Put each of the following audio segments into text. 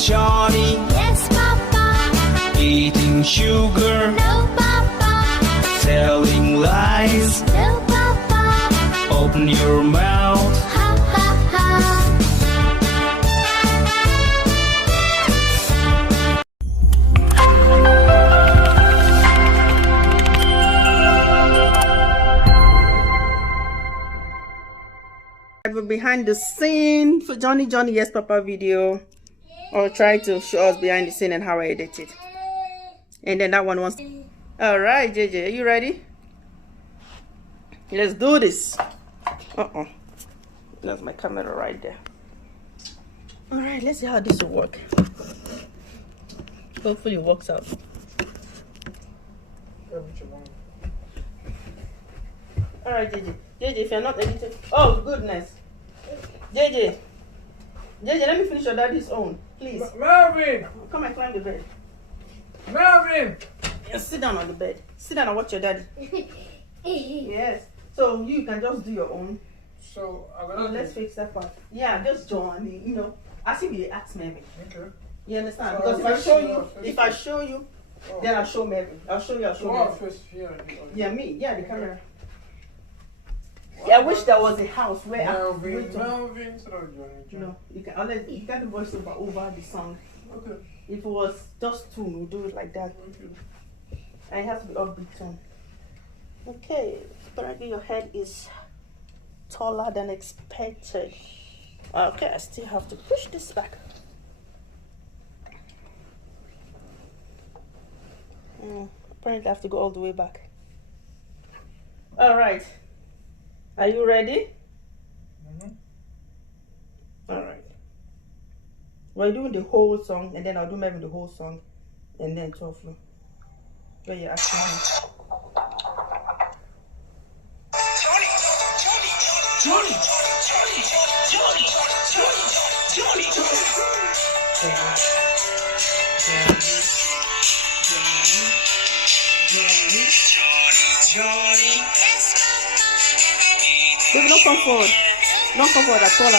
Johnny. Yes, Papa. Eating sugar. No, Papa. Telling lies. No, Papa. Open your mouth. Ha, ha, ha. Behind the scene for Johnny Yes Papa video. I'll try to show us behind the scene and how I edit it. And then that one wants. Alright, JJ, are you ready? Let's do this. There's my camera right there. Alright, let's see how this will work. Hopefully it works out. Alright, JJ, if you're not editing. Oh, goodness. JJ, let me finish your daddy's own, please. Melvin! Come and climb the bed. Melvin! Just sit down on the bed. Sit down and watch your daddy. Yes. So you can just do your own. So, let's fix that part. Yeah, just join me, as if you ask Melvin. Okay. You understand? So Because if I show you, then I'll show Melvin. I'll show Melvin. First here. Yeah, me. Yeah, the camera. Yeah, I wish there was a house where Melvin, instead of Johnny. you can do voice over the song. Okay. If it was just two, we'll do it like that. Okay. I have to be upbeat tone. Okay, apparently your head is taller than expected. Okay, I still have to push this back. Apparently I have to go all the way back. All right. Are you ready? All right. We're doing the whole song, and then I'll do maybe the whole song, and then 12 flow. Where you asking me? Baby, don't come forward. Don't come forward at all.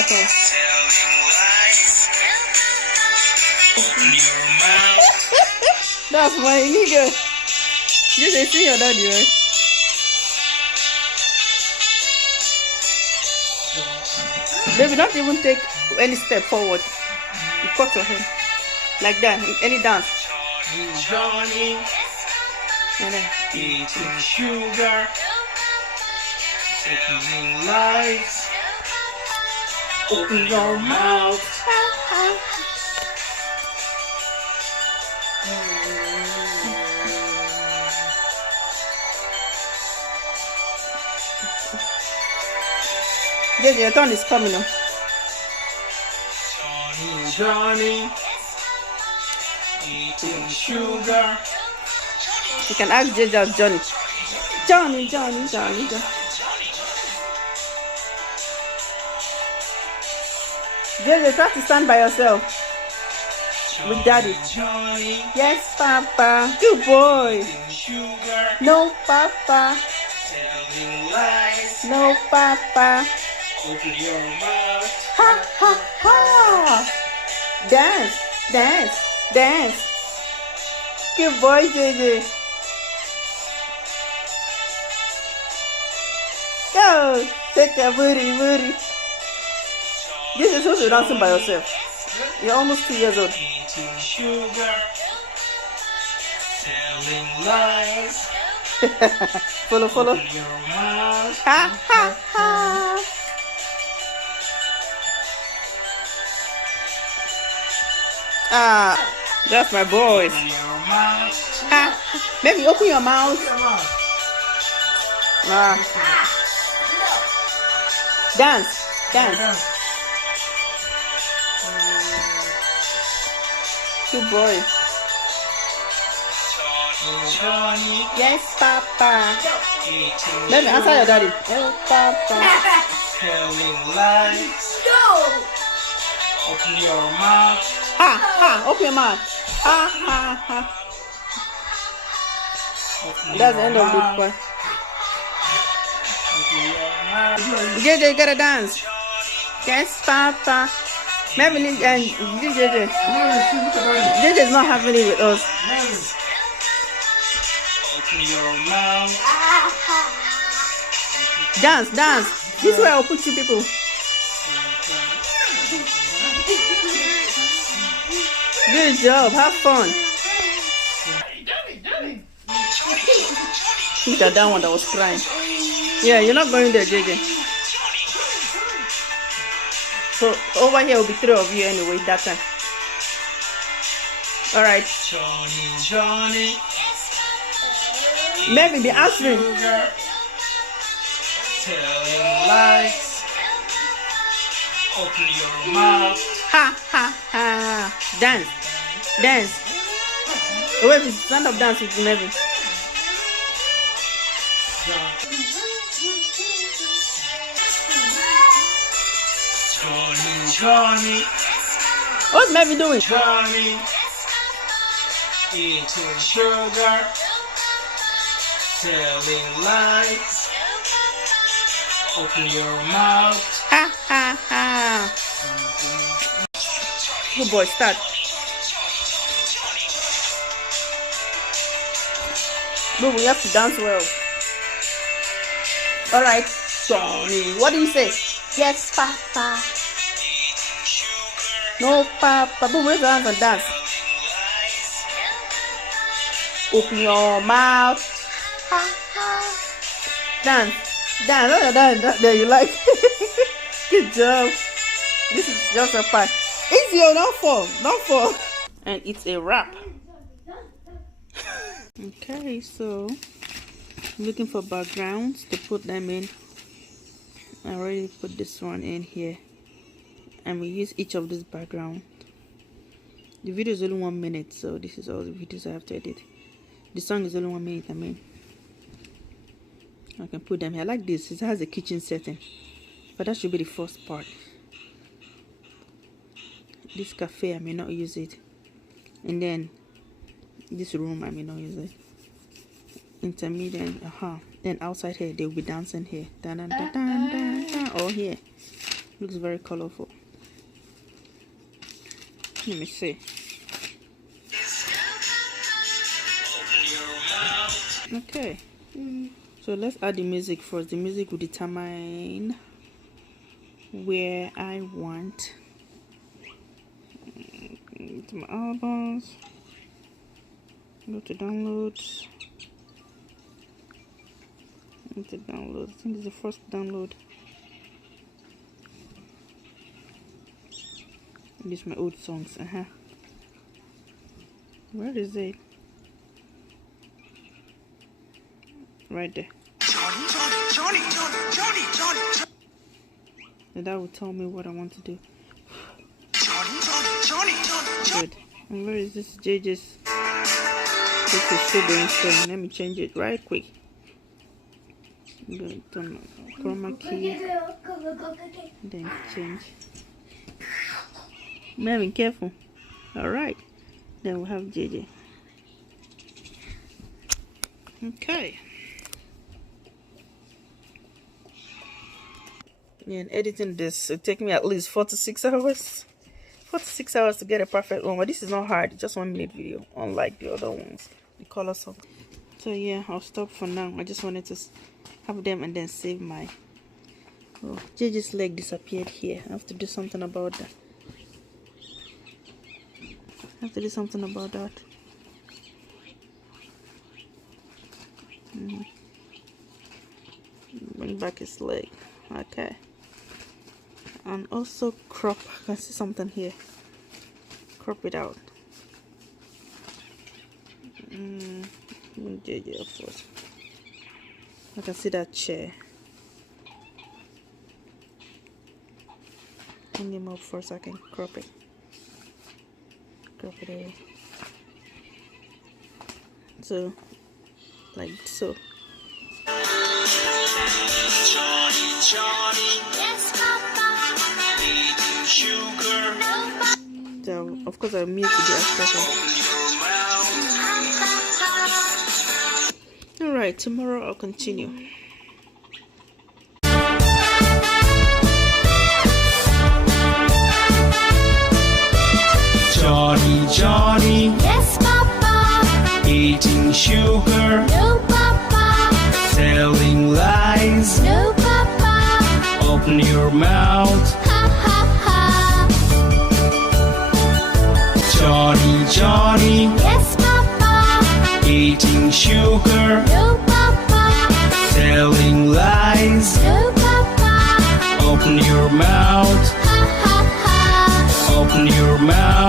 That's my nigga. You can see your daddy, right? Baby, don't even take any step forward. You cut your hand. Like that. Any dance. Johnny. And then. Eating sugar. Telling lies. Open your mouth. Yeah, your turn is coming up. Johnny. Eating sugar. You can ask JJ as Johnny. Johnny. JJ, try to stand by yourself. With daddy. Johnny. Yes, Papa. Good boy. Sugar. No, Papa. Telling lies. No, Papa. Open your mouth. Ha, ha, ha. Dance. Good boy, JJ. Go. Take a booty. This is supposed to be dancing by yourself. You're almost 2 years old. Eating sugar. Telling lies. Follow. Open your mouth. Ha. That's my boys. Open your mouth. Maybe open your mouth. Dance. Good boy. Johnny. Yes, Papa. Eating Let me answer your daddy. Yes, Papa. telling lies. No! Open your mouth. Ha ha. Open your mouth. Ha ha ha. That's the end of the part. JJ, you gotta dance. Yes, Papa. Maybe and JJ. Mervin, see, look at that. JJ is not having it with us. Mervin. Open your mouth. Dance, dance. This way I'll put you people. Good job. Have fun. Look at that one that was crying. Yeah, you're not going there, JJ. So over here will be 3 of you anyway that time. All right. Johnny. Maybe be answering. Sugar. Telling lies. Open your mouth. Ha ha ha. Dance. Dance. Oh, wait, stand up dance with Melvin. Johnny. What's Melvin doing? Johnny. Eating sugar. Telling lies. Open your mouth. Ha ha ha. Good boy, start. Boo, we have to dance well. All right, Johnny. What do you say? Yes, Papa. No, Papa. Boo, raise your hands and dance. Open your mouth. Ha ha. Dance. Dance. Dance. There you like. Good job. This is just a part. Easy, don't fall. Don't fall. And it's a wrap. Okay, so looking for backgrounds to put them in. I already put this one in here, and we use each of this background. The video is only 1 minute, so this is all the videos I have to edit. The song is only 1 minute. I can put them here. I like this. It has a kitchen setting, but that should be the first part. This cafe, I may not use it, and then this room, I may not use it. Intermediate, then outside here they will be dancing here, dun, dun, dun, dun, dun, dun. Or here. Looks very colorful. Let me see. Okay, so let's add the music first. The music will determine where I want to my albums. Go to downloads. To download. I think it's the first download. These are my old songs. Where is it? Right there. Johnny. And that will tell me what I want to do. Good. And where is this JJ's? This is shadowing stone. Let me change it right quick. Good. Turn my chroma key. Then change. Be careful. Alright. Then we'll have JJ. Okay. Yeah, and editing this, it take me at least 4 to 6 hours. 4 to 6 hours to get a perfect one. But this is not hard. It's just 1 minute video, unlike the other ones. The color song. So yeah, I'll stop for now. I just wanted to have them and then save my. Oh, JJ's leg disappeared here. I have to do something about that. Bring back his leg. Okay. And also crop. I can see something here. Crop it out. JJ up first. I can see that chair. Bring him up first so I can crop it. Crop it away. So, like so. Johnny. Yes, Papa. Eating sugar. No, Papa. So Of course, I mean to be extra. All right, tomorrow I'll continue. Johnny, Johnny, Yes, Papa. eating sugar, No, Papa. telling lies. No, Papa. Open your mouth. Ha, ha, ha. Johnny, Johnny, Yes, Papa. eating sugar, No, Papa. telling lies. No, Papa. Open your mouth. Ha, ha, ha. Open your mouth.